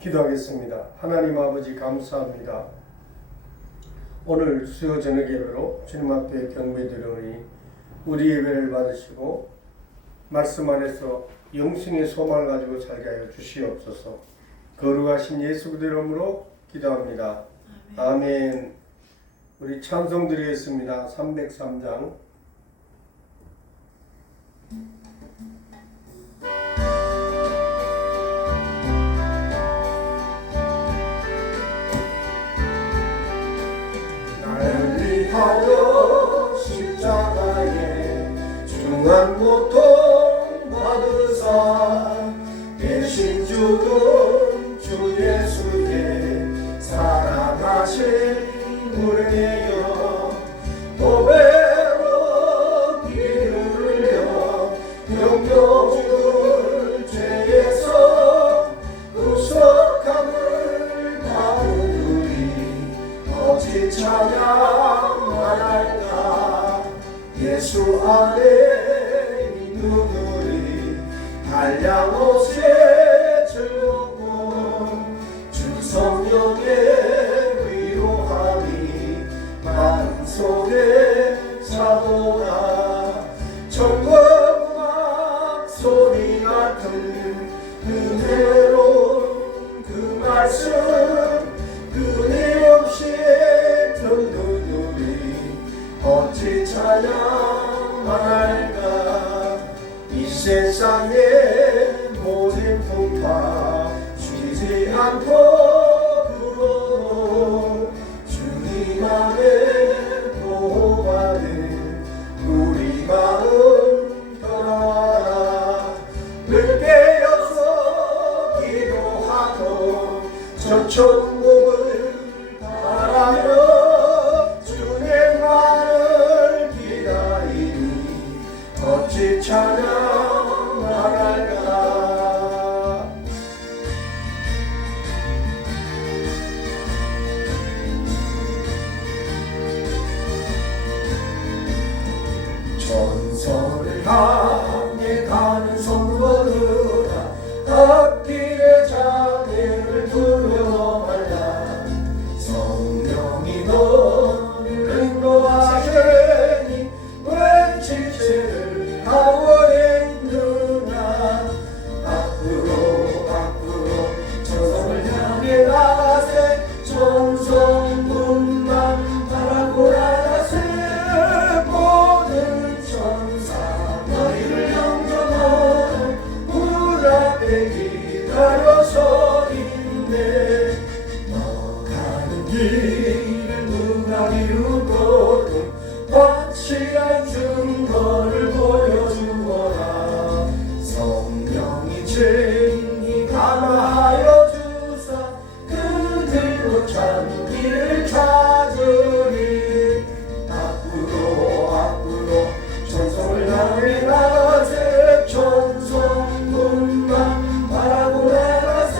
기도하겠습니다. 하나님 아버지 감사합니다. 오늘 수요 저녁 예배로 주님 앞에 경배드리오니 우리 예배를 받으시고 말씀 안에서 영생의 소망을 가지고 살게 하여 주시옵소서. 거룩하신 예수 그리스도 이름으로 기도합니다. 아멘. 우리 찬송 드리겠습니다. 303장. 하여 십자가에 중한 고통 받으사 대신 죽은 주 예수의 사랑하신 은혜여 도배로 피를 흘려 영영 죽을 죄에서 구속함을 받은 우리 어찌 찬양하랄까. 예수 안에 있는 우리 한량없이 즐겁고 주 성령의 위로함이 마음속에 차오라. 정거음악 소리 같은 은혜로운 그 말씀 끊임없이 듣는 우리 어찌 찬양할까. 이 세상의 모든 풍파 쉬지 않고 불어도 주님 안에 보호받은 우리 마음 변하라. 늦게 여서 기도하고 저천국을 바라며 주님만을 기다리니 어찌 찬양할까. 전설을 향해 가는 성도들아 앞길에 자네를 두려워 말라. 성령이 너를 인도하시니 왜 지체를 하고 있느냐. 앞으로 전성을 향해 나가세. 전성문만 바라고 나가세. 모든 천사 너희를 영접하여 문 앞에 기다려서 있네. 너 가는 길을 누가 이루거든 확실한 증거를 보여주어라. 성령이 증히 감화하여 주사 그들로 참 길을 찾으리. 앞으로 전성을 향해 나가세. 전성문만 바라고 나가세.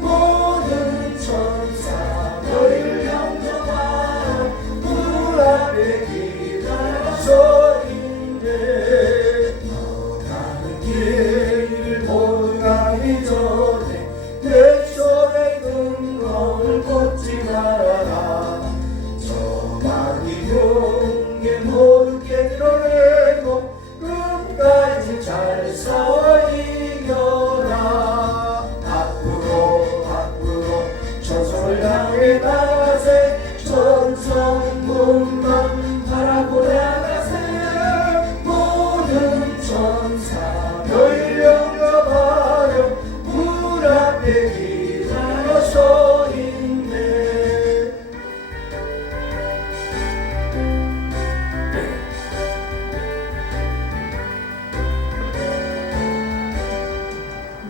모든 천사 너희를 영접하여 문 앞에 기다려서 있네. 너 가는 길을 모두 가기 전에 내 손에 든 것을 꽂지 말아라. 저 많이 용기 모두 깨뜨려내고 끝까지 잘 싸워 이겨라. 앞으로 전성을 향해 나가세. 전성문만 바라고 나가세. 모든 천사 너희를 영접하여 문 앞에 기다려서 있네.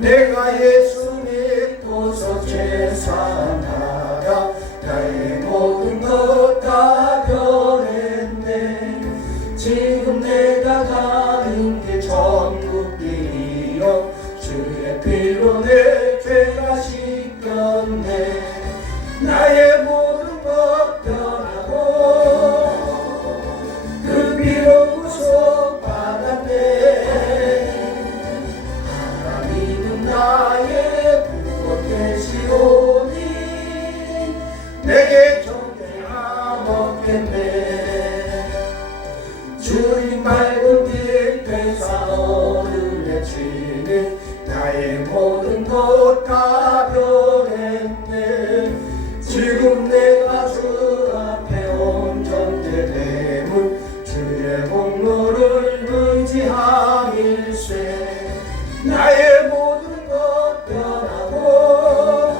내가 예수 믿고서 제사하라. 나의 모든 것 다 변했네. 지금 내가 가는 길 천국이요 주의 피로 내 죄가 씻겼네. 나의 모든 것 변하고 그 피로 구속받았네. 하나님은 나의 구원의 모든 것 다 변했네. 지금 내가 주 앞에 온 전제되문 주의 공로를 의지함일세. 나의 모든 것 변하고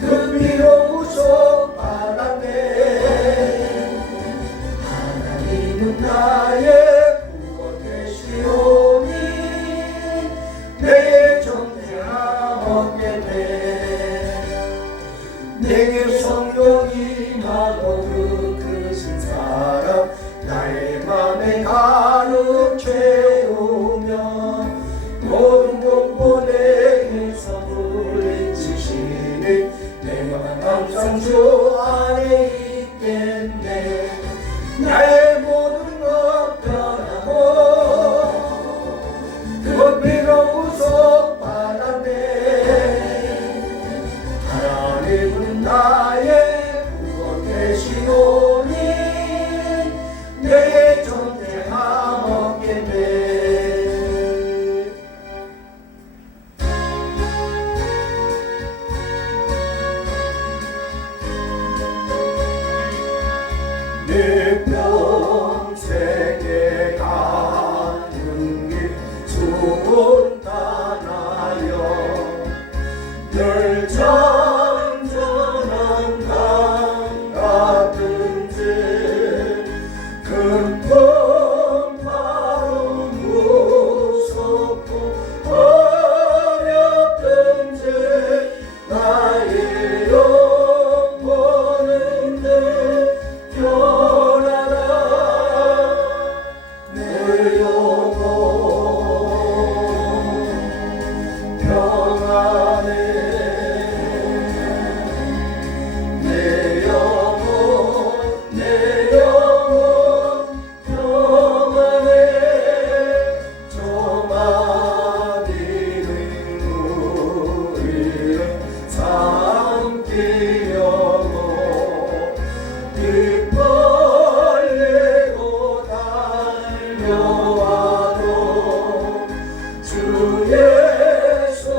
그 피로 구속받았네. 하나님은 나의 구원 되시오니 내게 정죄함 없겠네. 내게 성령 임하고 그 크신 사랑 나의 맘에 가득 채우며 모든 공포 내게서 물리치시니 내 맘 항상 주 안에 있겠네. 나의 모든 것 변하고 그 피로 구속받았네. 하나님은 나의 구원 되시오니 내게 존재함 없겠네. 내 평생에 가는 길 수고를 떠나요. 늘 잔잔한 강 같은지 큰 바로 무섭고 어렵든지 나의 영혼은 늘 편하다. 내 영혼 평안해. 내 영혼 평안해. 저마디는 우리를 삼키려고 빗벌레고 달려와도 주 예수는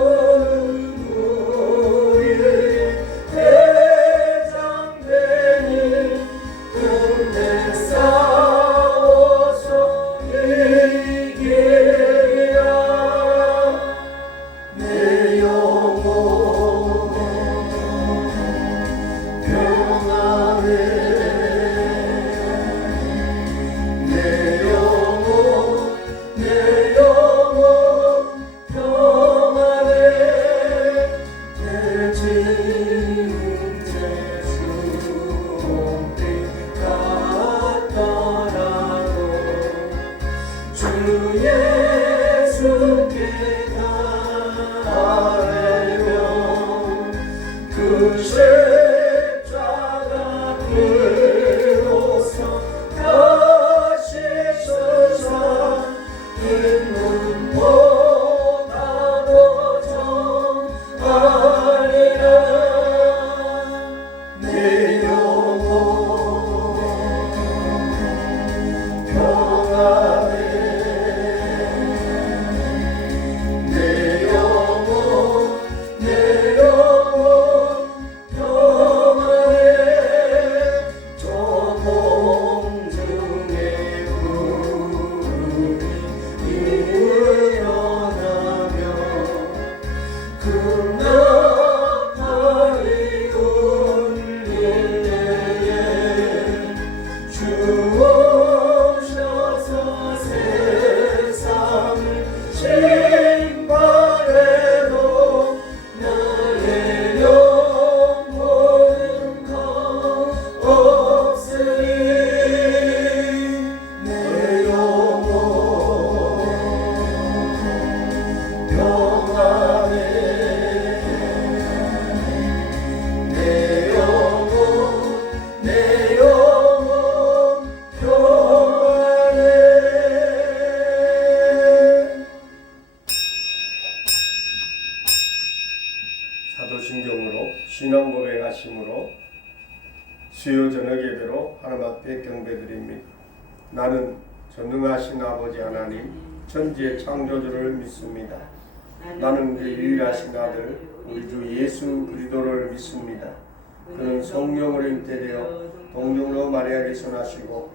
우리의 대장되니 끝내 싸워서 이기리라. 내 영혼 평안해. 내 영혼 평안해. 내 짐은 제수 홈빛 같더라도 주 예수께 달래며 그 십자가 비로소 다시 세상 인문보다도 정하리라. 내 영혼 평안해. 내 영혼 평안해. 저 공중의 구름이 일어나며 그 나팔이 울릴 때에 주 오셔서 세상을 심판해도 나의 영혼은 없으리. 내 영혼 평안해. 내 영혼 평안해. 사도신경으로 신앙 고백하심으로 수요 저녁 예배로 하나님 앞에 경배드립니다. 나는 전능하신 아버지 하나님 전지의 창조주를 믿습니다. 나는 그 유일하신 아들 우리 주 예수 그리스도를 믿습니다. 그는 성령으로 잉태되어 동정로 마리아에게서 나시고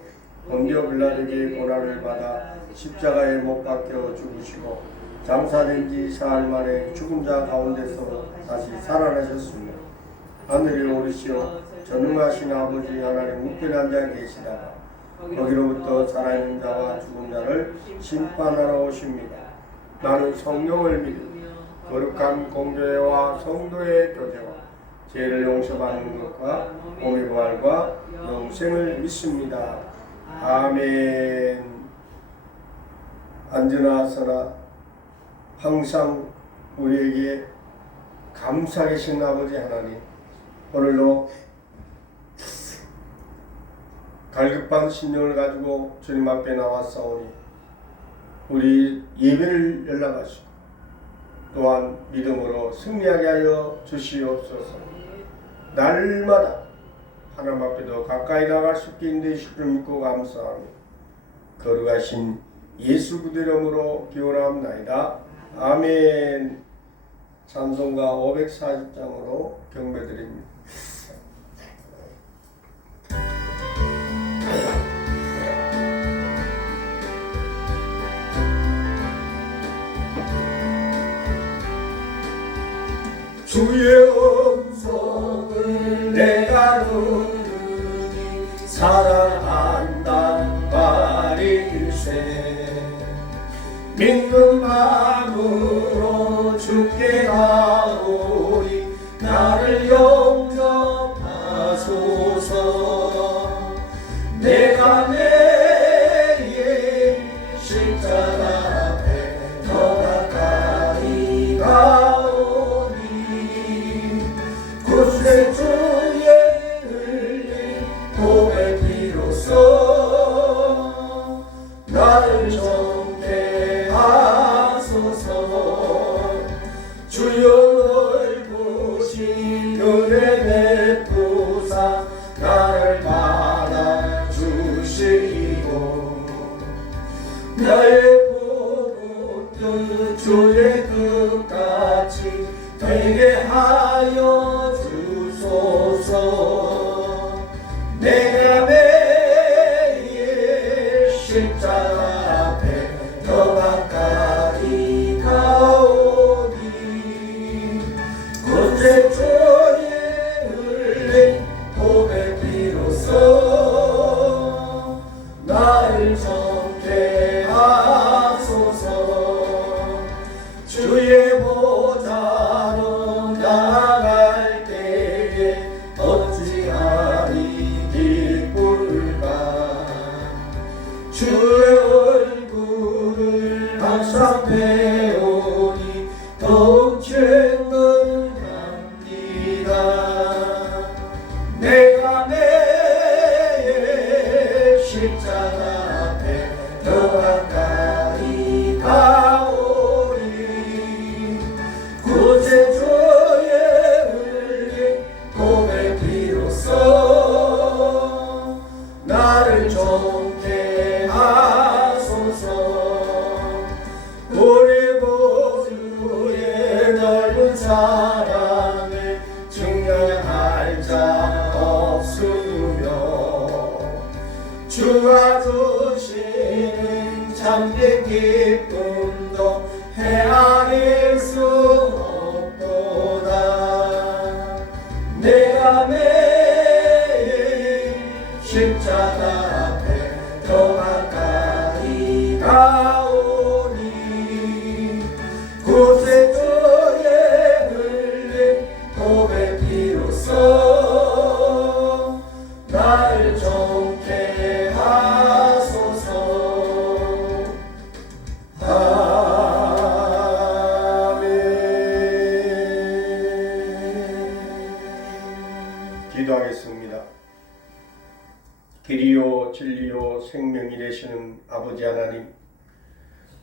본디오 빌라도에게 고난을 받아 십자가에 못 박혀 죽으시고 장사된 지 사흘 만에 죽은 자 가운데서 다시 살아나셨으며 하늘에 오르시어 전능하신 아버지 하나님 우편에 앉아 계시다가 거기로부터 살아있는 자와 죽은 자를 심판하러 오십니다. 나는 성령을 믿으며 거룩한 공교회와 성도의 교제와 죄를 용서받는 것과 몸의 부활과 영생을 믿습니다. 아멘. 언제나 서나 항상 우리에게 감사 계신 아버지 하나님, 오늘도 갈급한 심령을 가지고 주님 앞에 나왔사오니 우리 예배를 연락하시고 또한 믿음으로 승리하게 하여 주시옵소서. 날마다 하나님 앞에 더 가까이 나갈 수 있게 인도해주실 줄 믿고 감사하며 거룩하신 예수 그리스도 이름으로 기원합나이다. 아멘. 찬송가 540장으로 경배드립니다. 주의 음성을 내가 들으니 사랑한단 말일세. 믿는 마음으로 주께 가오리 나를 영접하소서. 내가 매일 십자가 앞에 더 가까이 가오니 구세 주의 흘린 보배 피로써 나를 정케 하소서. 주여 넓으신 은혜 베푸사 나를 받아주시고 나의 포도주 주의 끝같이 되게 하여 주소서. 내가 매일 십자가 앞에 더 가까이 가오니 구세 주의 흘린 보배 피로써 나를 정케 하소서. 주의 보좌로 나아갈 때에 어찌하리 기쁠까. 주의 얼굴을 항상 배우니 더욱 즐거합니다. 내가 매일 십자가 앞에 더 가까이 가오리 구세 주의 흘린 보배 피로써 나를 정케 하소서. 우리 구주의 넓은 사랑을 증명할 자 없으며 주가 주시는 참된 기쁨도 헤아릴 수 없도다. 내가 매일 십자가 앞에 더 가까이 가오니 구세 주의 흘린 보배 피로써 나를 정케 하소서. 아멘. 기도하겠습니다. 길이요 진리요 생명이 되시는 아버지 하나님,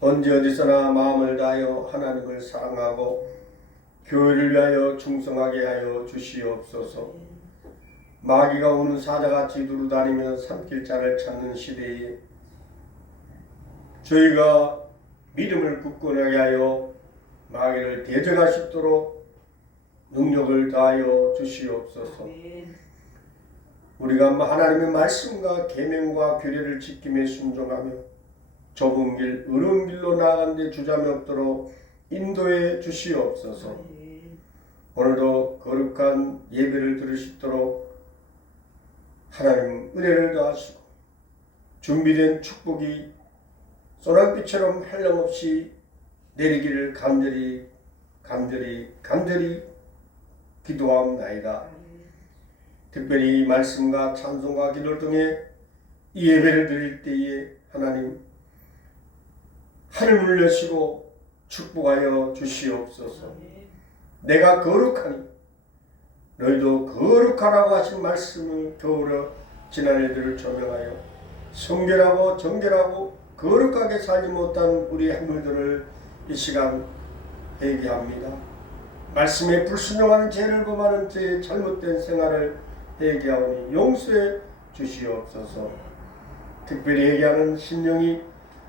언제 어디서나 마음을 다하여 하나님을 사랑하고 교회를 위하여 충성하게 하여 주시옵소서. 마귀가 오는 사자같이 두루다니며 삼킬 자를 찾는 시대에 저희가 믿음을 굳건하게 하여 마귀를 대적할 수 있도록 능력을 다하여 주시옵소서. 우리가 하나님의 말씀과 계명과 규례를 지키며 순종하며 좁은 길, 어려운 길로 나아가는 데 주저함이 없도록 인도해 주시옵소서. 오늘도 거룩한 예배를 드릴 수 있도록 하나님 은혜를 더하시고 준비된 축복이 소낙비처럼 한량없이 내리기를 간절히 기도하옵나이다. 특별히 이 말씀과 찬송과 기도를 통해 이 예배를 드릴 때에 하나님 하늘을 여시고 축복하여 주시옵소서. 내가 거룩하니 너희도 거룩하라고 하신 말씀을 겨울에 지난 일들을 조명하여 성결하고 정결하고 거룩하게 살지 못한 우리 한물들을 이 시간 회개합니다. 말씀에 불순종하는 죄를 범하는 죄의 잘못된 생활을 회개하오니 용서해 주시옵소서. 특별히 회개하는 심령이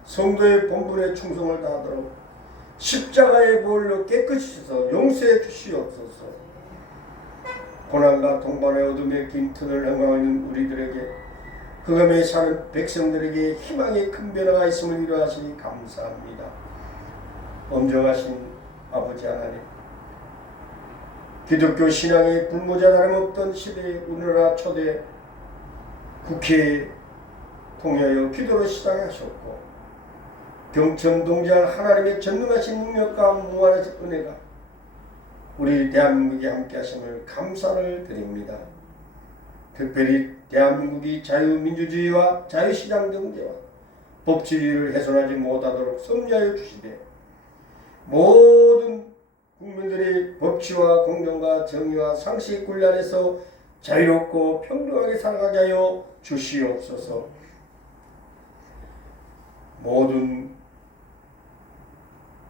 성도의 본분에 충성을 다하도록 십자가의 보혈로 깨끗이 씻어 용서해 주시옵소서. 고난과 동반의 어둠의 긴 틈을 행하고 있는 우리들에게 흑암에 사는 백성들에게 희망의 큰 변화가 있음을 이루하시니 감사합니다. 엄정하신 아버지 하나님, 기독교 신앙의 불모자 다름없던 시대에 우리나라 초대 국회에 통하여 기도로 시작하셨고 경천동지할 하나님의 전능하신 능력과 무한하신 은혜가 우리 대한민국에 함께 하심을 감사를 드립니다. 특별히 대한민국이 자유민주주의와 자유시장 경제와 법치주의를 훼손하지 못하도록 섭리하여 주시되 모든 국민들이 법치와 공정과 정의와 상식 권리 안에서 자유롭고 평등하게 살아가게 하여 주시옵소서. 모든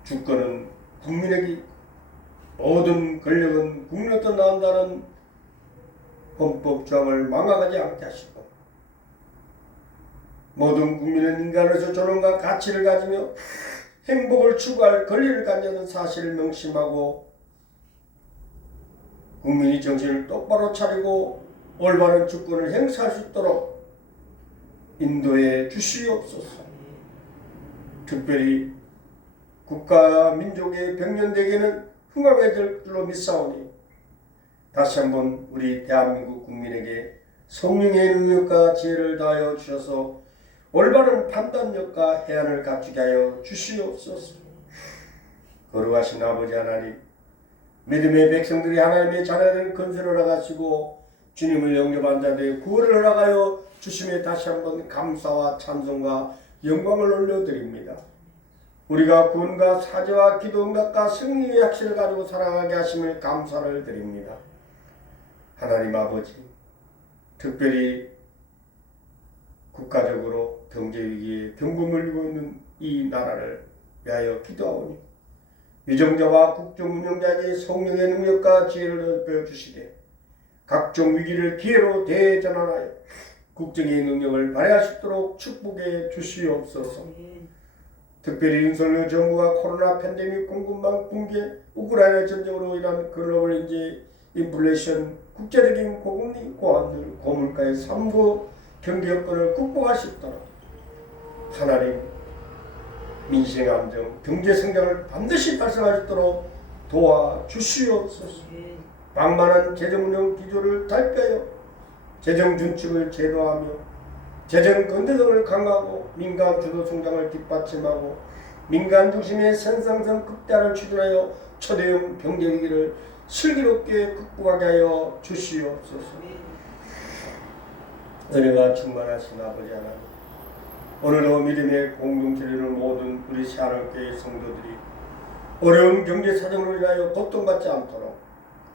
주권은 국민에게 있고 모든 권력은 국민으로부터 나온다는 헌법조항을 망각하지 않게 하시고 모든 국민은 인간으로서 존엄과 가치를 가지며 행복을 추구할 권리를 갖는 사실을 명심하고 국민이 정신을 똑바로 차리고 올바른 주권을 행사할 수 있도록 인도해 주시옵소서. 특별히 국가와 민족의 백년대계는 흥하게 될 줄로 믿사오니 다시 한번 우리 대한민국 국민에게 성령의 능력과 지혜를 다하여 주셔서 올바른 판단력과 해안을 갖추게 하여 주시옵소서. 거룩하신 아버지 하나님, 믿음의 백성들이 하나님의 자녀를 건설을 허락하시고 주님을 영접한 자들의 구원을 허락하여 주심에 다시 한번 감사와 찬송과 영광을 올려드립니다. 우리가 구원과 사죄와 기도 응답과 승리의 확신을 가지고 살아가게 하심을 감사를 드립니다. 하나님 아버지, 특별히 국가적으로 경제위기에 경고를 이고 있는 이 나라를 위하여 기도하오니 위정자와 국정운영자에게 성령의 능력과 지혜를 베어주시되 각종 위기를 기회로 대전환하여 국정의 능력을 발휘할 수 있도록 축복해 주시옵소서. 특별히 윤석열 정부가 코로나 팬데믹 공급망 붕괴, 우크라이나 전쟁으로 인한 글로벌 인플레이션, 국제적인 고금리, 고환율, 고물가의 삼고 경기 여건을 극복할 수 있도록 하나님 민생 안정, 경제 성장을 반드시 달성할 수 있도록 도와주시옵소서. 방만한 재정운영 기조를 달폐하여 재정 준칙을 제도하며 재정 건대성을 강화하고 민간 주도 성장을 뒷받침하고 민간 중심의 생산성 극대화를 추진하여 초대형 경제 위기를 슬기롭게 극복하게 하여 주시옵소서. 은혜가 충만하신 아버지 하나님, 오늘도 믿음의 공동체를 모든 우리 새하늘교회 성도들이 어려운 경제 사정으로 인하여 고통받지 않도록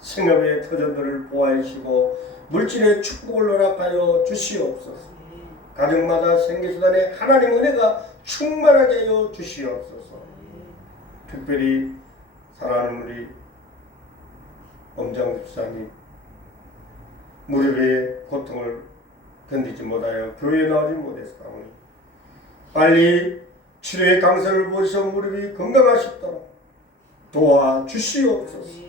생업의 터전들을 보호해 주시고 물질의 축복을 허락하여 주시옵소서. 가정마다 생계수단에 하나님 은혜가 충만하게 하여 주시옵소서. 특별히 사랑하는 우리 엄장 집사님, 무릎의 고통을 견디지 못하여 교회에 나오지 못했사오니 빨리 치료의 강선을 보셔 무릎이 건강하시도록 도와주시옵소서.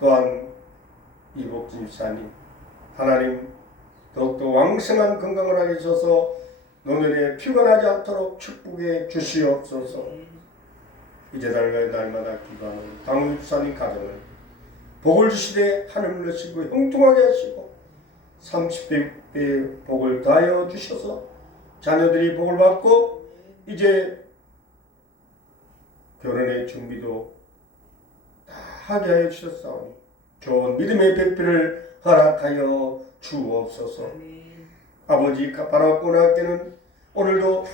또한 이복진 집사님, 하나님 더욱더 왕성한 건강을 하게 주셔서 노년에 피곤하지 않도록 축복해 주시옵소서. 이제 날마다 기도하는 당우 집사님 가정을 복을 주시되 하늘을 넣으시고 형통하게 하시고 30배의 복을 다하여 주셔서 자녀들이 복을 받고 이제 결혼의 준비도 다 하게 하여 주셨사오니 좋은 믿음의 백비를 허락하여 주옵소서. 아버지 바라고나께는 오늘도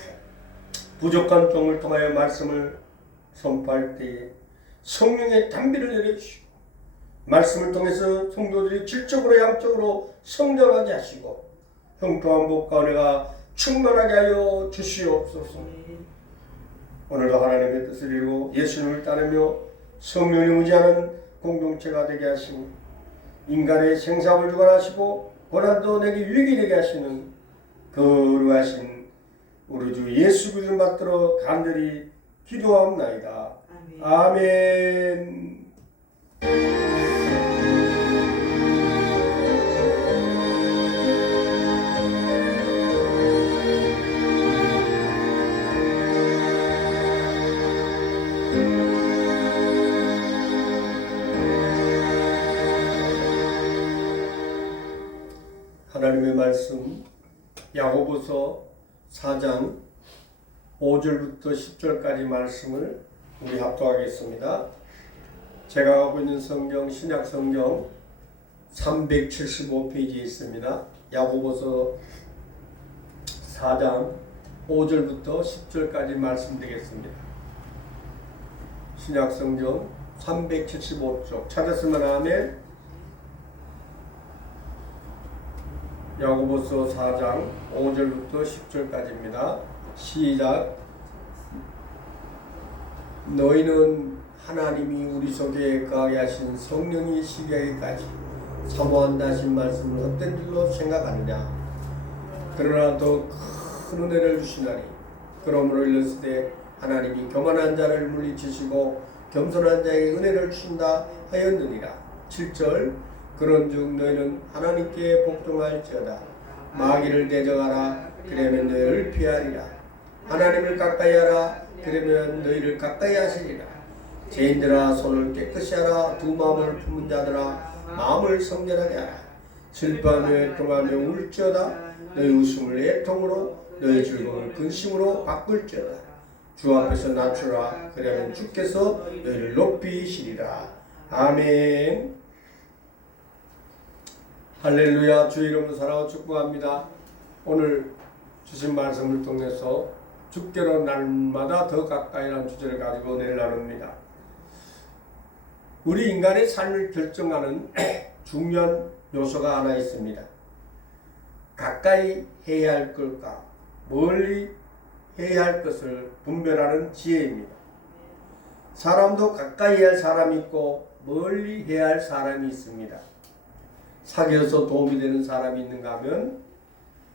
부족한 종을 통하여 말씀을 선포할 때에 성령의 단비를 내려주시고 말씀을 통해서 성도들이 질적으로 양적으로 성장하게 하시고 형통한 복과 은혜가 충만하게 하여 주시옵소서. 오늘도 하나님의 뜻을 이루고 예수님을 따르며 성령을 의지하는 공동체가 되게 하시니 인간의 생사를 주관하시고 고난도 내게 유익이 되게 하시는 거룩하신 우리 주 예수 그리스도를 받들어 간절히 기도하옵나이다. 아멘. 하나님의 말씀 야고보서 4장 5절부터 10절까지 말씀을 우리 합독하겠습니다. 제가 하고 있는 성경 신약 성경 375페이지에 있습니다. 야고보서 4장 5절부터 10절까지 말씀드리겠습니다. 신약 성경 375쪽 찾았으면 아멘. 야고보서 4장 5절부터 10절까지입니다. 시작. 너희는 하나님이 우리 속에 거하게 하신 성령이 시기하기까지 사모한다 하신 말씀을 헛된 줄로 생각하느냐. 그러나 더 큰 은혜를 주시나니 그러므로 일렀으되 하나님이 교만한 자를 물리치시고 겸손한 자에게 은혜를 주신다 하였느니라. 7절. 그런즉 너희는 하나님께 복종할지어다. 마귀를 대적하라. 그러면 너희를 피하리라. 하나님을 가까이하라. 그러면 너희를 가까이 하시리라. 죄인들아 손을 깨끗이 하라. 두 마음을 품은 자들아 마음을 성결하게 하라. 슬퍼하며 애통하며 울지어다. 너희 웃음을 애통으로 너희 즐거움을 근심으로 바꿀지어다. 주 앞에서 낮추라. 그러면 주께서 너희를 높이시리라. 아멘. 할렐루야. 주의 이름으로 사랑하고 축복합니다. 오늘 주신 말씀을 통해서 주께로 날마다 더 가까이라는 주제를 가지고 은혜를 나눕니다. 우리 인간의 삶을 결정하는 중요한 요소가 하나 있습니다. 가까이 해야 할 것과 멀리 해야 할 것을 분별하는 지혜입니다. 사람도 가까이 해야 할 사람이 있고 멀리 해야 할 사람이 있습니다. 사귀어서 도움이 되는 사람이 있는가 하면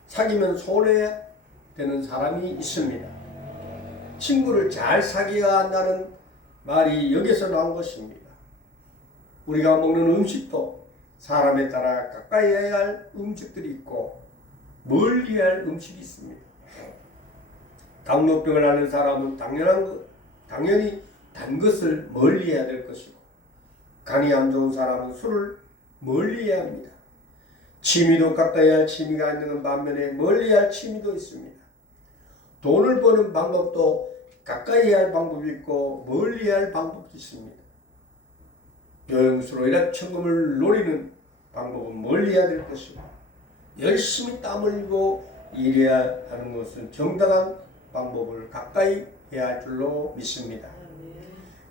사귀면 손해되는 사람이 있습니다. 친구를 잘 사귀어야 한다는 말이 여기서 나온 것입니다. 우리가 먹는 음식도 사람에 따라 가까이 해야 할 음식들이 있고 멀리 해야 할 음식이 있습니다. 당뇨병을 앓는 사람은 당연히 단 것을 멀리 해야 될 것이고 간이 안 좋은 사람은 술을 멀리 해야 합니다. 취미도 가까이 할 취미가 있는 반면에 멀리 할 취미도 있습니다. 돈을 버는 방법도 가까이 할 방법이 있고 멀리 할 방법도 있습니다. 여행수로 일확천금을 노리는 방법은 멀리 해야 될 것이고 열심히 땀 흘리고 일해야 하는 것은 정당한 방법을 가까이 해야 할 줄로 믿습니다.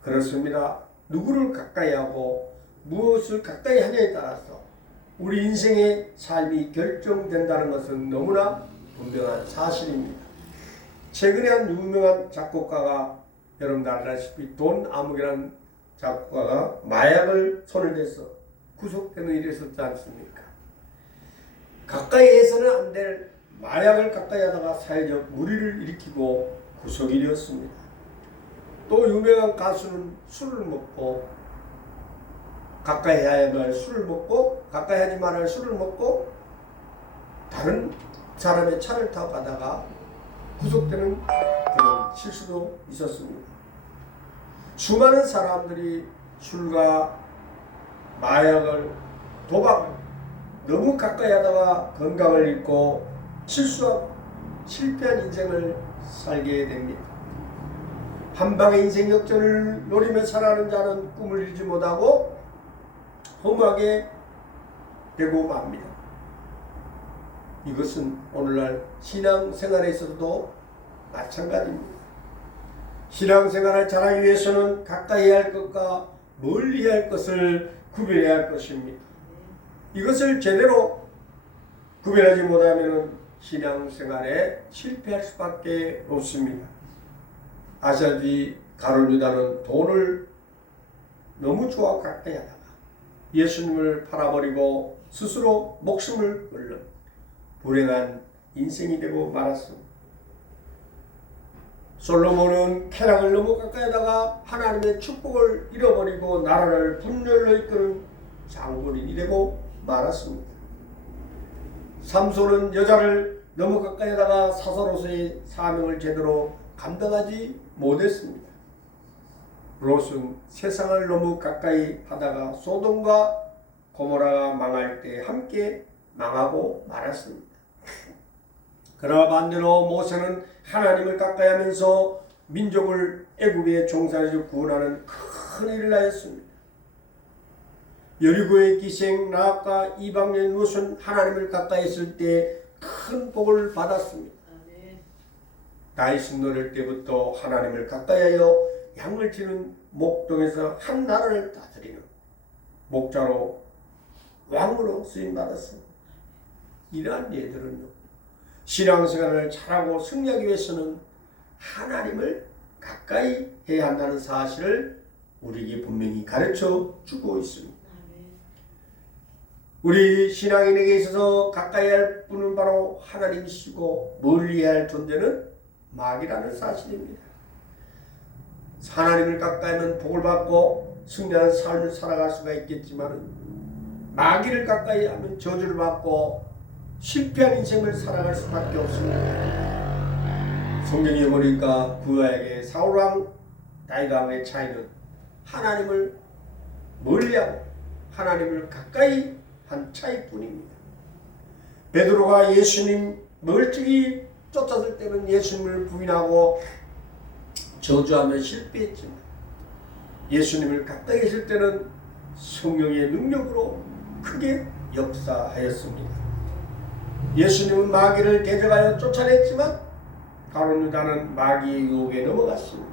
그렇습니다. 누구를 가까이 하고 무엇을 가까이 하냐에 따라서 우리 인생의 삶이 결정된다는 것은 너무나 분명한 사실입니다. 최근에 한 유명한 작곡가가 여러분들 알다시피 돈 아무개라는 작곡가가 마약을 손을 대서 구속되는 일이 있었지 않습니까? 가까이 해서는 안 될 마약을 가까이 하다가 사회적 물의를 일으키고 구속이 되었습니다. 또 유명한 가수는 술을 먹고 가까이 해야 할 술을 먹고 가까이 하지 말아야 할 술을 먹고 다른 사람의 차를 타고 가다가 구속되는 그런 실수도 있었습니다. 수많은 사람들이 술과 마약을 도박을 너무 가까이 하다가 건강을 잃고 실수하고 실패한 인생을 살게 됩니다. 한 방의 인생 역전을 노리며 살아가는 자는 꿈을 이루지 못하고 허무하게 되고 맙니다. 이것은 오늘날 신앙생활에 있어서도 마찬가지입니다. 신앙생활을 잘하기 위해서는 가까이 할 것과 멀리 할 것을 구별해야 할 것입니다. 이것을 제대로 구별하지 못하면 신앙생활에 실패할 수밖에 없습니다. 아시다시피 가룟 유다는 돈을 너무 좋아 가까이 하다가 예수님을 팔아버리고 스스로 목숨을 끊는 불행한 인생이 되고 말았습니다. 솔로몬은 쾌락을 너무 가까이 하다가 하나님의 축복을 잃어버리고 나라를 분열로 이끄는 장군인이 되고 말았습니다. 삼손은 여자를 너무 가까이 하다가 사사로서의 사명을 제대로 감당하지 못했습니다. 롯은 세상을 너무 가까이 하다가 소돔과 고모라가 망할 때 함께 망하고 말았습니다. 그러나 반대로 모세는 하나님을 가까이 하면서 민족을 애굽의 종살이로 구원하는 큰 일을 하였습니다. 여리고의 기생 라합과 이방인 롯은 하나님을 가까이 했을 때 큰 복을 받았습니다. 다윗은 어릴 때부터 하나님을 가까이하여 양을 치는 목동에서 한 나라를 다스리는 목자로 왕으로 쓰임받았습니다. 이러한 예들은요, 신앙생활을 잘하고 승리하기 위해서는 하나님을 가까이 해야 한다는 사실을 우리에게 분명히 가르쳐 주고 있습니다. 우리 신앙인에게 있어서 가까이 할 분은 바로 하나님이시고 멀리 할 존재는 마귀라는 사실입니다. 하나님을 가까이 하면 복을 받고 승리하는 삶을 살아갈 수가 있겠지만 마귀를 가까이 하면 저주를 받고 실패한 인생을 살아갈 수밖에 없습니다. 성경에 보니까 구약의 사울왕 다윗왕의 차이는 하나님을 멀리하고 하나님을 가까이 한 차이뿐입니다. 베드로가 예수님 멀찍이 쫓았을 때는 예수님을 부인하고 저주하며 실패했지만 예수님을 가까이 했을 때는 성령의 능력으로 크게 역사하였습니다. 예수님은 마귀를 대적하여 쫓아냈지만 가룟 유다는 마귀의 유혹에 넘어갔습니다.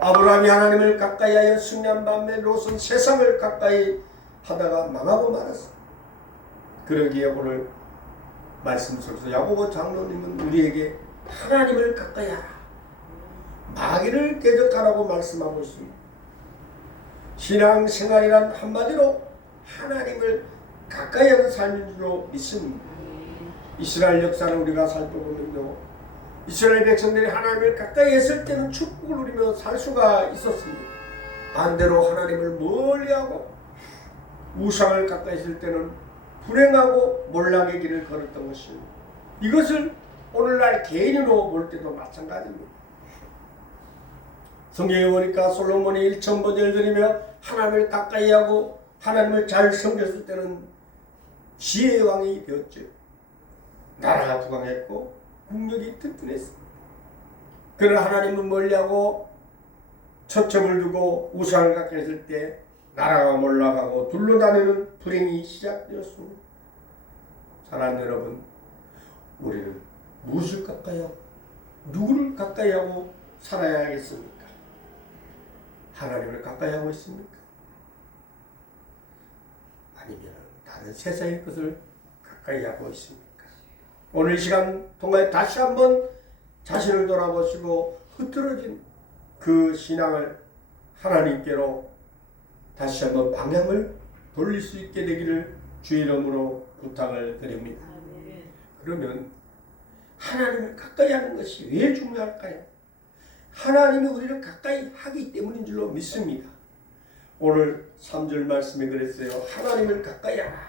아브라함이 하나님을 가까이 하여 승리한 반면 롯은 세상을 가까이 하다가 망하고 말았습니다. 그러기에 오늘 말씀 속에서 야고보 장로님은 우리에게 하나님을 가까이 하라, 마귀를 대적하라고 말씀하고 있습니다. 신앙생활이란 한마디로 하나님을 가까이 하는 삶인 줄로 믿습니다. 이스라엘 역사를 우리가 살펴보면요, 이스라엘 백성들이 하나님을 가까이 했을 때는 축복을 누리며 살 수가 있었습니다. 반대로 하나님을 멀리하고 우상을 가까이 했을 때는 불행하고 몰락의 길을 걸었던 것입니다. 이것을 오늘날 개인으로 볼 때도 마찬가지입니다. 성경에 보니까 솔로몬이 1000번을 드리며 하나님을 가까이 하고 하나님을 잘 섬겼을 때는 지혜의 왕이 되었죠. 나라가 부강했고 국력이 튼튼했습니다. 그러나 하나님은 멀리하고 초점을 두고 우상을 가까이 했을 때 나라가 몰락하고 둘러다니는 불행이 시작되었습니다. 사랑하는 여러분, 우리는 무엇을 가까이 하고 누구를 가까이 하고 살아야 하겠습니까? 하나님을 가까이 하고 있습니까? 아니면 다른 세상의 것을 가까이 하고 있습니까? 오늘 이 시간 통해 다시 한번 자신을 돌아보시고 흐트러진 그 신앙을 하나님께로 다시 한번 방향을 돌릴 수 있게 되기를 주의 이름으로 부탁을 드립니다. 그러면 하나님을 가까이 하는 것이 왜 중요할까요? 하나님이 우리를 가까이 하기 때문인 줄로 믿습니다. 오늘 3절 말씀에 그랬어요. 하나님을 가까이 하라.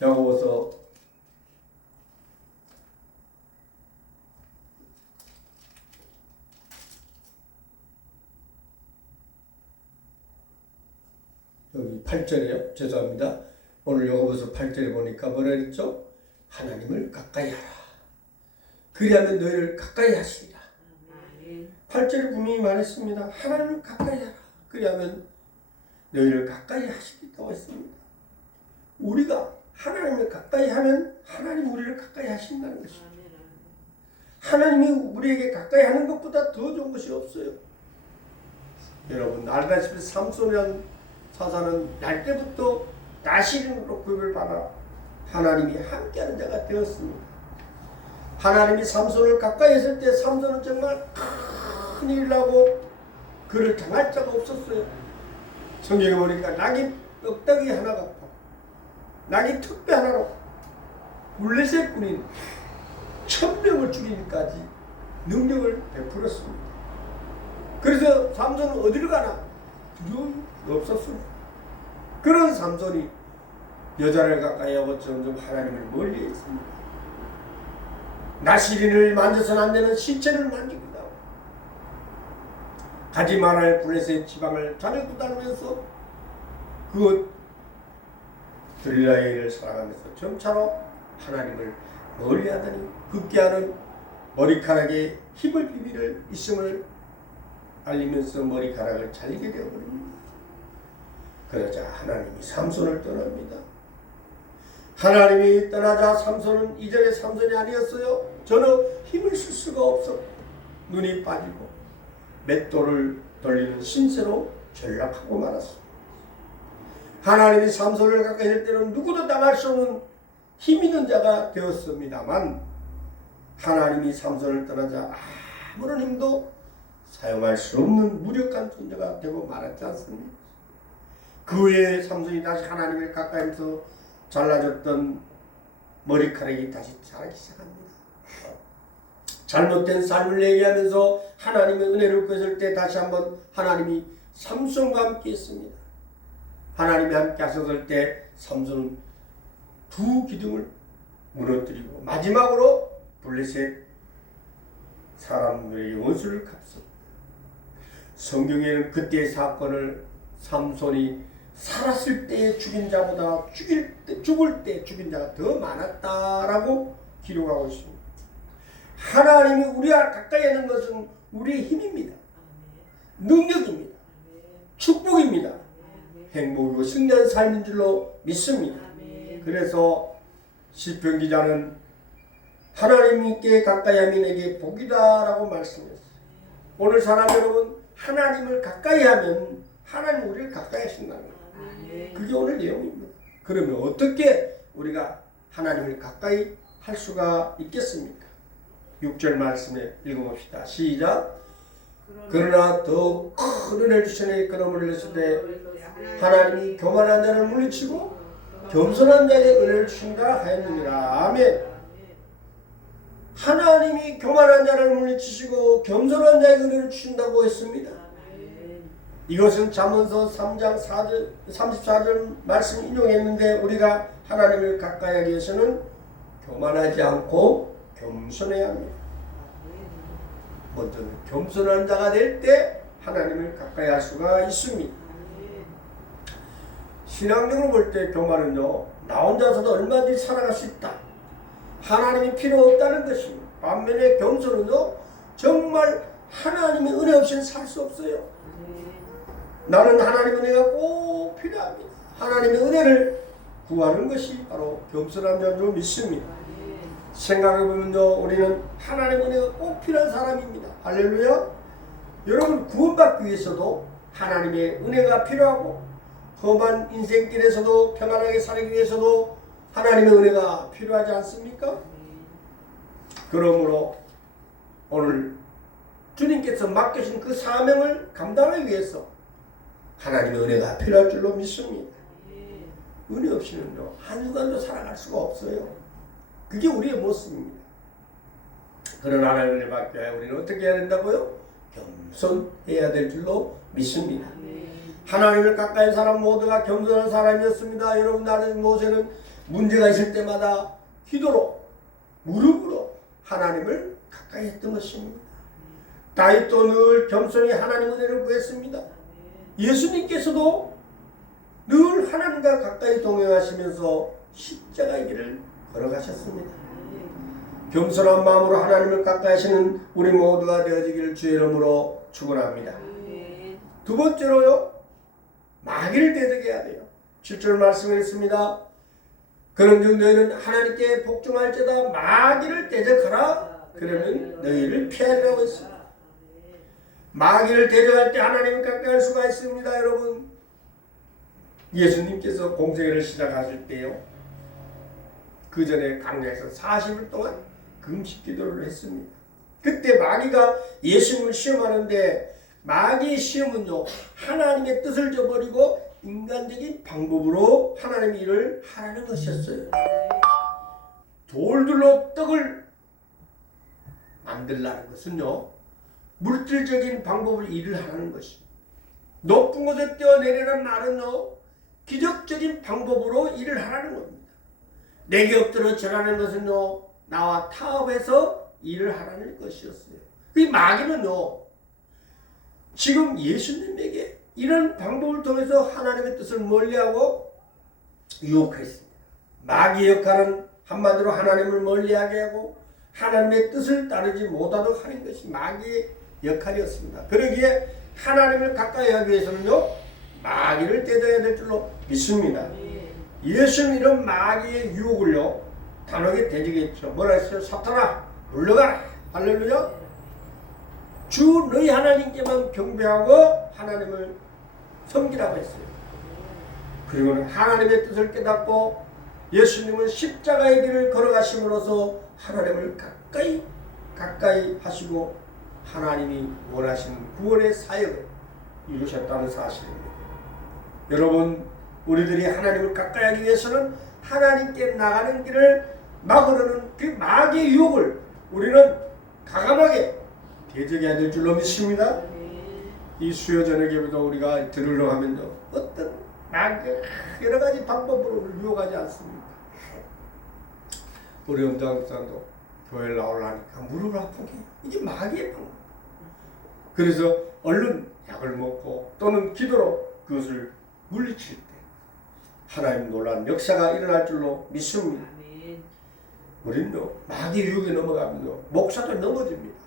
야고보서 여기 8절이에요. 죄송합니다. 오늘 야고보서 8절에 보니까 뭐라 그랬죠? 하나님을 가까이 하라. 그리하면 너희를 가까이 하시리라. 8절에 분명히 말했습니다. 하나님을 가까이 하라. 그리하면 너희를 가까이 하시겠다고 했습니다. 우리가 하나님을 가까이 하면 하나님 우리를 가까이 하신다는 것입니다. 하나님이 우리에게 가까이 하는 것보다 더 좋은 것이 없어요. 여러분 알다시피 삼손이라는 사자는 날 때부터 나시린으로 구입을 받아 하나님이 함께하는 자가 되었습니다. 하나님이 삼손을 가까이 했을 때 삼손은 정말 큰일 나고 그를 당할 자가 없었어요. 성경에 보니까 낙이 뼈다귀 하나 같고 낙이 턱뼈 하나로 블레셋 군인 1000명을 죽이기까지 능력을 베풀었습니다. 그래서 삼손은 어디를 가나 두려움이 없었습니다. 그런 삼손이 여자를 가까이 하고 점점 하나님을 멀리 했습니다. 나시린을 만져서는 안 되는 시체를 만지기도 하고 가지 말아야 할 블레셋 지방을 자녀도 다니면서 그 들릴라의 일을 살아가면서 점차로 하나님을 멀리하더니 급기야는 머리카락에 힘을 비밀을 있음을 알리면서 머리카락을 잘리게 되어버립니다. 그러자 하나님이 삼손을 떠납니다. 하나님이 떠나자 삼손은 이전에 삼손이 아니었어요. 저는 힘을 쓸 수가 없어 눈이 빠지고 맷돌을 돌리는 신세로 전락하고 말았습니다. 하나님이 삼손을 가까이 할 때는 누구도 당할 수 없는 힘 있는 자가 되었습니다만 하나님이 삼손을 떠나자 아무런 힘도 사용할 수 없는 무력한 존재가 되고 말았지 않습니까? 그 후에 삼손이 다시 하나님을 가까이 해서 잘라졌던 머리카락이 다시 자라기 시작합니다. 잘못된 삶을 얘기하면서 하나님의 은혜를 구했을 때 다시 한번 하나님이 삼손과 함께 했습니다. 하나님이 함께 하셨을 때 삼손은 두 기둥을 무너뜨리고 마지막으로 블레셋 사람들의 원수를 갚습니다. 성경에는 그때의 사건을 삼손이 살았을 때 죽인 자보다 죽을 때 죽인 자가 더 많았다라고 기록하고 있습니다. 하나님이 우리와 가까이 하는 것은 우리의 힘입니다. 능력입니다. 축복입니다. 행복이고 승리한 삶인 줄로 믿습니다. 그래서 시편 기자는 하나님께 가까이 하면 내게 복이다라고 말씀했어요. 오늘 사람 여러분 하나님을 가까이 하면 하나님 우리를 가까이 하신다는 거예요. 그게 오늘 내용입니다. 그러면 어떻게 우리가 하나님을 가까이 할 수가 있겠습니까? 6절 말씀에 읽어봅시다. 시작. 그러나 더 큰 은혜를 주시니 그러므로 흘렸을 때 하나님이 교만한 자를 물리치고 겸손한 자에게 은혜를 주신다 하였느니라. 아멘. 하나님이 교만한 자를 물리치시고 겸손한 자에게 은혜를 주신다고 했습니다. 이것은 잠언서 3장 34절 말씀 인용했는데 우리가 하나님을 가까이 하기 위해서는 교만하지 않고 겸손해야 합니다. 먼저는 겸손한 자가 될 때 하나님을 가까이 할 수가 있습니다. 신앙적으로 볼 때 교만은요, 나 혼자서도 얼마든지 살아갈 수 있다. 하나님이 필요 없다는 것입니다. 반면에 겸손은요, 정말 하나님의 은혜 없이는 살 수 없어요. 나는 하나님의 은혜가 꼭 필요합니다. 하나님의 은혜를 구하는 것이 바로 겸손한 자인 줄 믿습니다. 생각해보면요, 우리는 하나님의 은혜가 꼭 필요한 사람입니다. 할렐루야. 여러분 구원받기 위해서도 하나님의 은혜가 필요하고 험한 인생길에서도 평안하게 살기 위해서도 하나님의 은혜가 필요하지 않습니까? 그러므로 오늘 주님께서 맡기신 그 사명을 감당하기 위해서 하나님의 은혜가 필요할 줄로 믿습니다. 은혜 없이는요 한순간도 살아갈 수가 없어요. 그게 우리의 모습입니다. 그런 하나님을 받기 위해 우리는 어떻게 해야 된다고요? 겸손해야 될 줄로 믿습니다. 하나님을 가까이 한 사람 모두가 겸손한 사람이었습니다. 여러분, 나는 모세는 문제가 있을 때마다 기도로 무릎으로 하나님을 가까이 했던 것입니다. 다윗도 늘 겸손히 하나님 은혜를 구했습니다. 예수님께서도 늘 하나님과 가까이 동행하시면서 십자가의 길을 걸어가셨습니다. 겸손한 마음으로 하나님을 가까이 하시는 우리 모두가 되어지기를 주의 이름으로 축원합니다. 두 번째로요, 마귀를 대적해야 돼요. 7절 말씀을 했습니다. 그런즉 너희는 하나님께 복종할지어다 마귀를 대적하라. 그러면 너희를 피하리라고 했습니다. 마귀를 대적할 때 하나님을 가까이 할 수가 있습니다. 여러분, 예수님께서 공생애를 시작하실 때요, 그 전에 광야에서 40일 동안 금식 기도를 했습니다. 그때 마귀가 예수님을 시험하는데, 마귀의 시험은요 하나님의 뜻을 저버리고 인간적인 방법으로 하나님의 일을 하라는 것이었어요. 돌들로 떡을 만들라는 것은요 물질적인 방법으로 일을 하라는 것입니다. 높은 곳에 뛰어내리라는 말은요 기적적인 방법으로 일을 하라는 겁니다. 내게 엎드려 절하는 것은요 나와 타협해서 일을 하라는 것이었어요. 이 마귀는요 지금 예수님에게 이런 방법을 통해서 하나님의 뜻을 멀리하고 유혹했습니다. 마귀의 역할은 한마디로 하나님을 멀리하게 하고 하나님의 뜻을 따르지 못하도록 하는 것이 마귀의 역할이었습니다. 그러기에 하나님을 가까이 하기 위해서는요 마귀를 대적해야 될 줄로 믿습니다. 예수는 이런 마귀의 유혹을요 단호하게 대적했죠. 뭐라 했어요? 사탄아 물러가라. 할렐루야. 주 너희 하나님께만 경배하고 하나님을 섬기라고 했어요. 그리고는 하나님의 뜻을 깨닫고 예수님은 십자가의 길을 걸어가심으로써 하나님을 가까이 하시고 하나님이 원하시는 구원의 사역을 이루셨다는 사실입니다. 여러분, 우리들이 하나님을 가까이 하기 위해서는 하나님께 나가는 길을 막으려는 그 마귀의 유혹을 우리는 과감하게 대적해야 될 줄로 믿습니다. 이 수요 저녁에부터 우리가 들으러 가면요 어떤 여러 가지 방법으로 유혹하지 않습니까? 우리 엄장사도 교회를 나오려니까 무릎을 아프게 이게 마귀의 방법. 그래서 얼른 약을 먹고 또는 기도로 그것을 물리칠 때 하나님 놀라운 역사가 일어날 줄로 믿습니다. 우리는요 마귀 유혹에 넘어가면요 목사도 넘어집니다.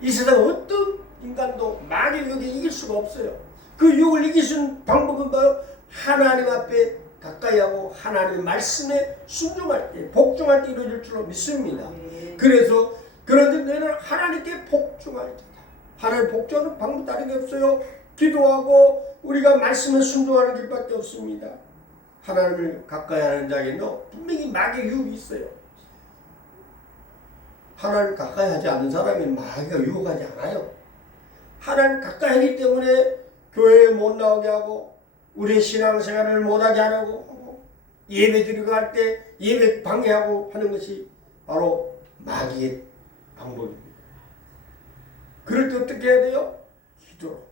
이 세상 어떤 인간도 마귀 유혹에 이길 수가 없어요. 그 유혹을 이길 수 있는 방법은 뭐요? 하나님 앞에 가까이 하고 하나님의 말씀에 순종할 때 복종할 때 이루어질 줄로 믿습니다. 그래서 그런데 너희는 하나님께 복종할지어다. 하나님 복종하는 방법 다른 게 없어요. 기도하고 우리가 말씀에 순종하는 길밖에 없습니다. 하나님을 가까이 하는 자에게는요 분명히 마귀의 유혹이 있어요. 하나님 가까이 하지 않는 사람이 마귀가 유혹하지 않아요. 하나님 가까이 하기 때문에 교회에 못 나오게 하고 우리의 신앙생활을 못하게 하고 예배 드리고 할 때 예배 방해하고 하는 것이 바로 마귀의 방법입니다. 그럴 때 어떻게 해야 돼요? 기도로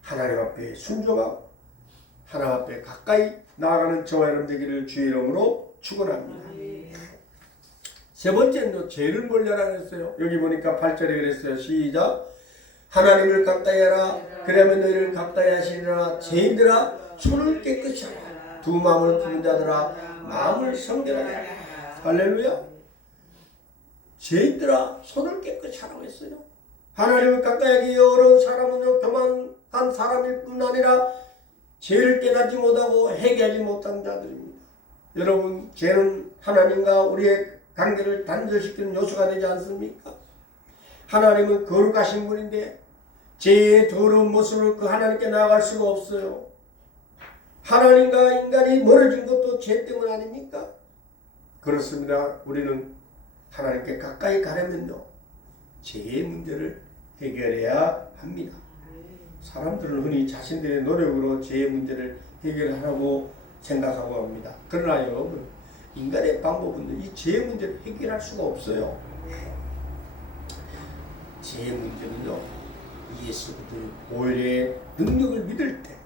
하나님 앞에 순종하고 하나님 앞에 가까이 나아가는 저와 여러분 되기를 주의 이름으로 축원합니다. 세 번째는 죄를 멀리하라 했어요. 여기 보니까 8절에 그랬어요. 시작. 하나님을 가까이 하라. 그러면 너희를 가까이 하시리라. 죄인들아 손을 깨끗이 하라. 두 마음을 품은 자들아 마음을 성결하라. 할렐루야. 죄인들아 손을 깨끗이 하라고 했어요. 하나님을 가까이 하기 어려운 사람은요 교만한 사람일 뿐 아니라 죄를 깨닫지 못하고 회개하지 못한 자들입니다. 여러분, 죄는 하나님과 우리의 관계를 단절시키는 요소가 되지 않습니까? 하나님은 거룩하신 분인데 죄의 더러운 모습을 그 하나님께 나아갈 수가 없어요. 하나님과 인간이 멀어진 것도 죄 때문 아닙니까? 그렇습니다. 우리는 하나님께 가까이 가려면요 죄의 문제를 해결해야 합니다. 사람들은 흔히 자신들의 노력으로 죄의 문제를 해결하라고 생각하고 합니다. 그러나 여러분, 인간의 방법은 이 죄 문제를 해결할 수가 없어요. 죄 문제는요, 예수 그리스도의 보혈의 능력을 믿을 때,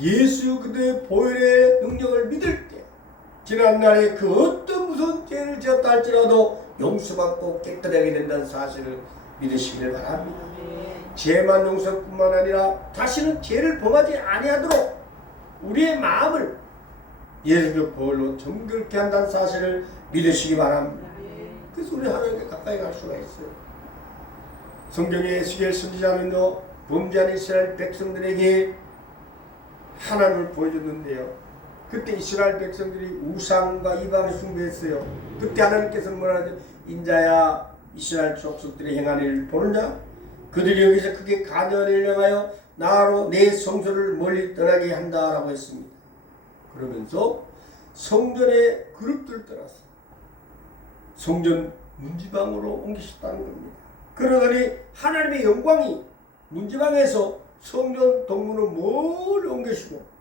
예수 그리스도의 보혈의 능력을 믿을 때, 지난날에 그 어떤 무서운 죄를 지었다 할지라도 용서받고 깨끗하게 된다는 사실을 믿으시길 바랍니다. 죄만 용서뿐만 아니라 다시는 죄를 범하지 아니하도록 우리의 마음을 예수의 보혈로 정결케 한다는 사실을 믿으시기 바랍니다. 그래서 우리 하나님께 가까이 갈 수가 있어요. 성경에 에스겔 선지자는요, 범죄한 이스라엘 백성들에게 하나님을 보여줬는데요. 그때 이스라엘 백성들이 우상과 이방을 숭배했어요. 그때 하나님께서는 뭐라 하죠? 인자야 이스라엘 족속들이 행한 일을 보느냐? 그들이 여기서 크게 간연을 행하여 나로 내 성소를 멀리 떠나게 한다라고 했습니다. 그러면서 성전의 그릇들을 떠나서 성전 문지방으로 옮기셨다는 겁니다. 그러더니 하나님의 영광이 문지방에서 성전 동문으로 멀리 옮기시고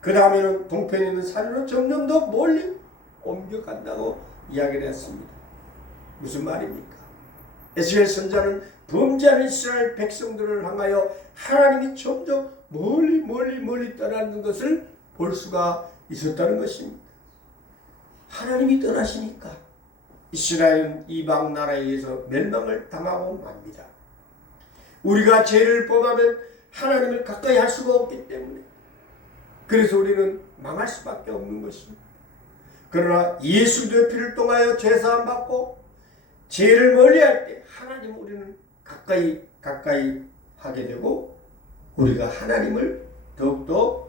그 다음에는 동편에 있는 산으로 점점 더 멀리 옮겨간다고 이야기를 했습니다. 무슨 말입니까? 에스겔 선지자는 범죄한 이스라엘 백성들을 향하여 하나님이 점점 멀리 떠나는 것을 볼 수가 있었다는 것입니다. 하나님이 떠나시니까 이스라엘은 이방 나라에 의해서 멸망을 당하고 맙니다. 우리가 죄를 범하면 하나님을 가까이 할 수가 없기 때문에 그래서 우리는 망할 수밖에 없는 것입니다. 그러나 예수 그리스도의 피를 통하여 죄사함 받고 죄를 멀리할 때 하나님 우리는 가까이 하게 되고 우리가 하나님을 더욱더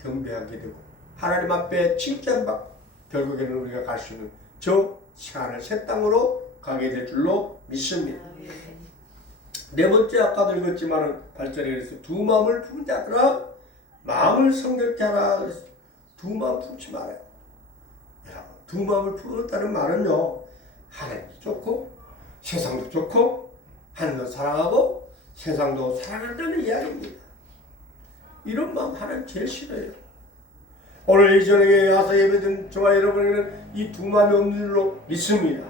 경배하게 되고 하나님 앞에 칭찬받고 결국에는 우리가 갈 수 있는 저 시간을 새 땅으로 가게 될 줄로 믿습니다. 네 번째 아까도 읽었지만 8절에 그래서 두 마음을 품은 자들아 마음을 성결케 하라 그랬어요. 두 마음 품지 말아요. 두 마음을 품었다는 말은요, 하나님도 좋고 세상도 좋고 하나님도 사랑하고 세상도 사랑한다는 이야기입니다. 이런 마음 하나님 제일 싫어요. 오늘 이 저녁에 와서 예배드린 저와 여러분에게는 이 두 마음이 없는 줄로 믿습니다.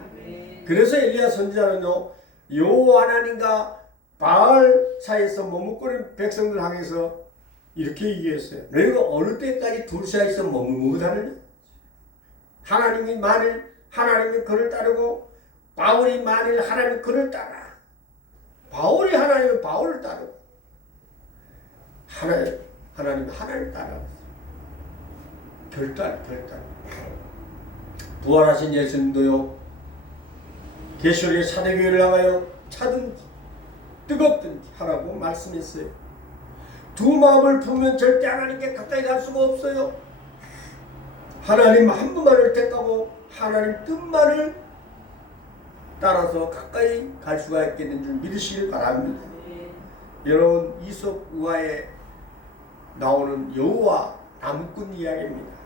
그래서 엘리야 선지자는요, 여호와 하나님과 바알 사이에서 머뭇거리는 백성들 향해서 이렇게 얘기했어요. 너희가 어느 때까지 둘 사이에서 머뭇머뭇하느냐? 하나님이 만일 하나님이 그를 따르고 바울이 만일 하나님이 그를 따라 바울이 하나님이 바울을 따르고 하나님이 하나님을 따라 결단 부활하신 예수님도요 계시록의 사대교회를 향하여 차든지 뜨겁든지 하라고 말씀했어요. 두 마음을 품으면 절대 하나님께 가까이 갈 수가 없어요. 하나님 한 분만을 택하고 하나님 뜻만을 따라서 가까이 갈 수가 있겠는 줄 믿으시길 바랍니다. 여러분 이솝 우화에 나오는 여우와 나무꾼 이야기입니다.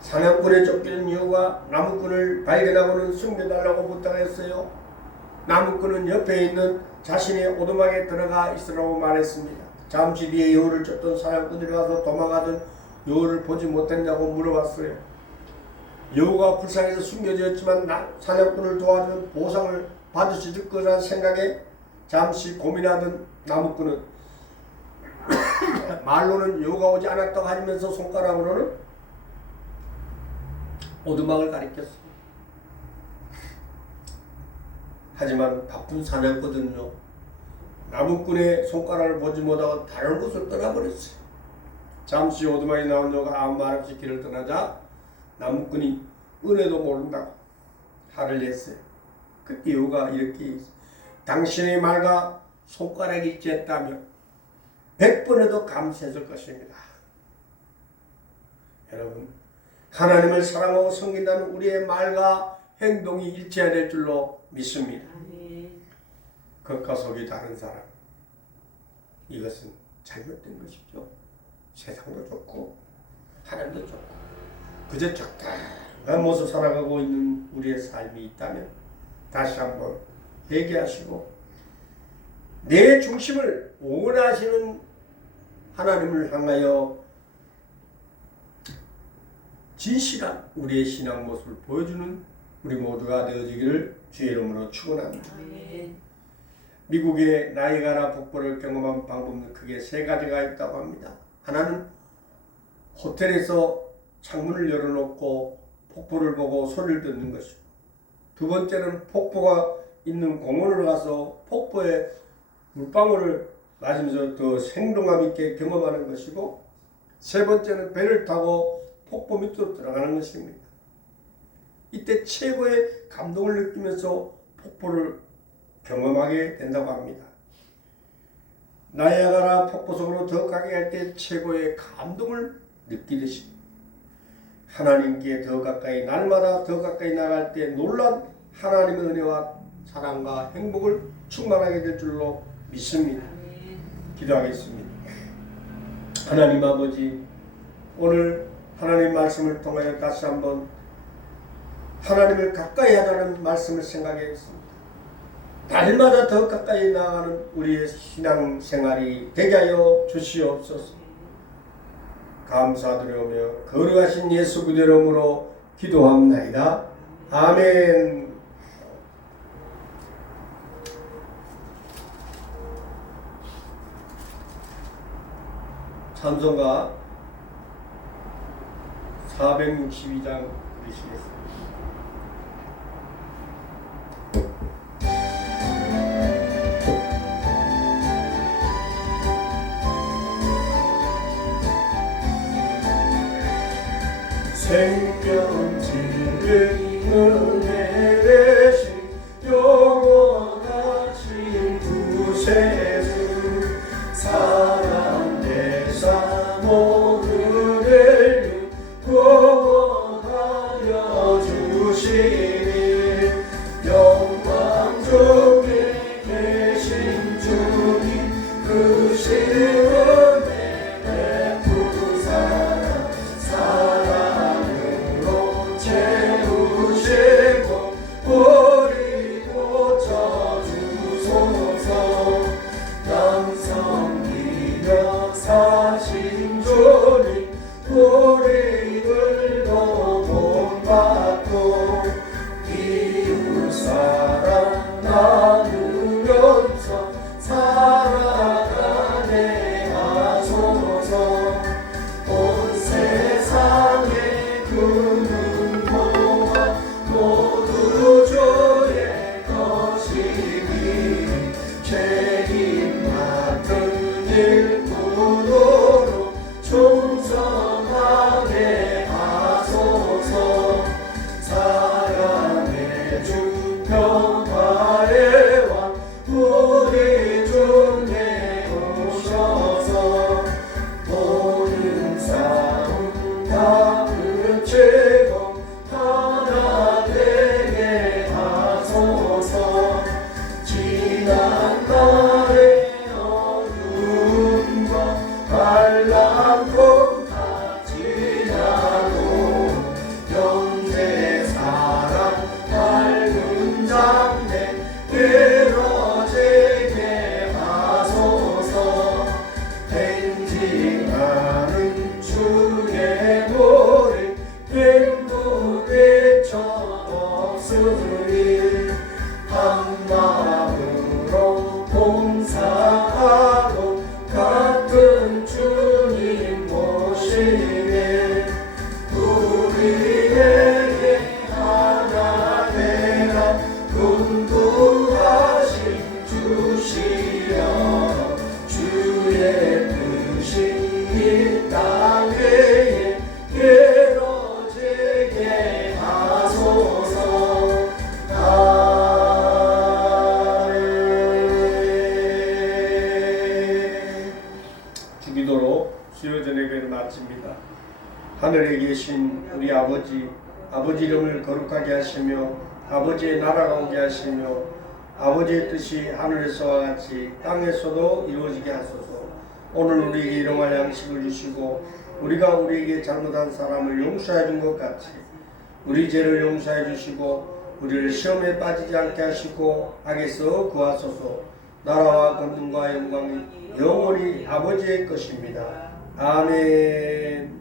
사냥꾼에 쫓기는 여우가 나무꾼을 발견하고는 숨겨달라고 부탁했어요. 나무꾼은 옆에 있는 자신의 오두막에 들어가 있으라고 말했습니다. 잠시 뒤에 여우를 쫓던 사냥꾼들이 와서 도망가던 여우를 보지 못했냐고 물어봤어요. 여우가 불쌍해서 숨겨졌지만 사냥꾼을 도와주는 보상을 받을 수 있을 거라는 생각에 잠시 고민하던 나무꾼은 말로는 여우가 오지 않았다고 하면서 손가락으로는 오두막을 가리켰습니다. 하지만 바쁜 사냥꾼은요 나무꾼의 손가락을 보지 못하고 다른 곳을 떠나버렸어요. 잠시 오두막에 나온 여우가 아무 말 없이 길을 떠나자 나무꾼이 은혜도 모른다고 화를 냈어요. 그때 여우가 이렇게 했어요. 당신의 말과 손가락이 일치했다면 100번에도 감사했을 것입니다. 여러분 하나님을 사랑하고 섬긴다는 우리의 말과 행동이 일치해야 될 줄로 믿습니다. 겉과 속이 다른 사람 이것은 잘못된 것이죠. 세상도 좋고 하나님도 좋고 그저 적당한 모습 살아가고 있는 우리의 삶이 있다면 다시 한번 회개하시고 내 중심을 원하시는 하나님을 향하여 진실한 우리의 신앙 모습을 보여주는 우리 모두가 되어지기를 주의 이름으로 축원합니다. 미국의 나이가라 폭포를 경험한 방법은 크게 세 가지가 있다고 합니다. 하나는 호텔에서 창문을 열어놓고 폭포를 보고 소리를 듣는 것이고, 두 번째는 폭포가 있는 공원을 가서 폭포에 물방울을 맞으면서 더 생동감 있게 경험하는 것이고, 세 번째는 배를 타고 폭포 밑으로 들어가는 것입니다. 이때 최고의 감동을 느끼면서 폭포를 경험하게 된다고 합니다. 나이아가라 폭포 속으로 더 가게 할 때 최고의 감동을 느끼듯이 하나님께 더 가까이, 날마다 더 가까이 나갈 때 놀란 하나님의 은혜와 사랑과 행복을 충만하게 될 줄로 믿습니다. 기도하겠습니다. 하나님 아버지, 오늘 하나님 말씀을 통하여 다시 한번 하나님을 가까이 하자는 말씀을 생각했습니다. 날마다 더 가까이 나아가는 우리의 신앙생활이 되게 하여 주시옵소서. 감사드리오며 거룩하신 예수 그리스도 이름으로 기도합나이다. 아멘. 찬송가 462장 부르시겠습니다. 생명 지는 은혜 되신 영원하신 구세주 사랑 대사 모든 인류 구원하여 주시니 영광 중에 계신 주님 그 시은혜 베푸사 사랑으로 채우시고 우리 고쳐주소서. 양성기며 사신 주님 우리들도 본받고 이웃사랑 나누면서 살아가게 하소서. 온 세상의 그 눈모아 모두 주의 것이니 책임 맡은 일꾼으로 충성하게 하소서. 사랑의 주 평화의 왕 우리 중에 오셔서 모든 싸움 다 그치고 하나 되게 하소서. 지난 날의 어둠과 빨랑꽃 다 지나고 영대 사랑 밝은 장래 이루어지게 하소서. 행진하는 주의 모리 행복의 저 없으니 한 마음으로 봉사하고 같은 주님 모시네. 우리에게 하나 되라 군부하신 주시여. 주의 뜻이 이 땅 위에 이루어지게 하소서. 아멘. 주기도로 수요 저녁을 마칩니다. 하늘에 계신 우리 아버지, 아버지 이름을 거룩하게 하시며 아버지의 나라가 오게 하시며 아버지의 뜻이 하늘에서와 같이 땅에서도 이루어지게 하소서. 오늘 우리에게 일용할 양식을 주시고 우리가 우리에게 잘못한 사람을 용서해 준 것 같이 우리 죄를 용서해 주시고 우리를 시험에 빠지지 않게 하시고 악에서 구하소서. 나라와 권능과 영광이 영원히 아버지의 것입니다. 아멘.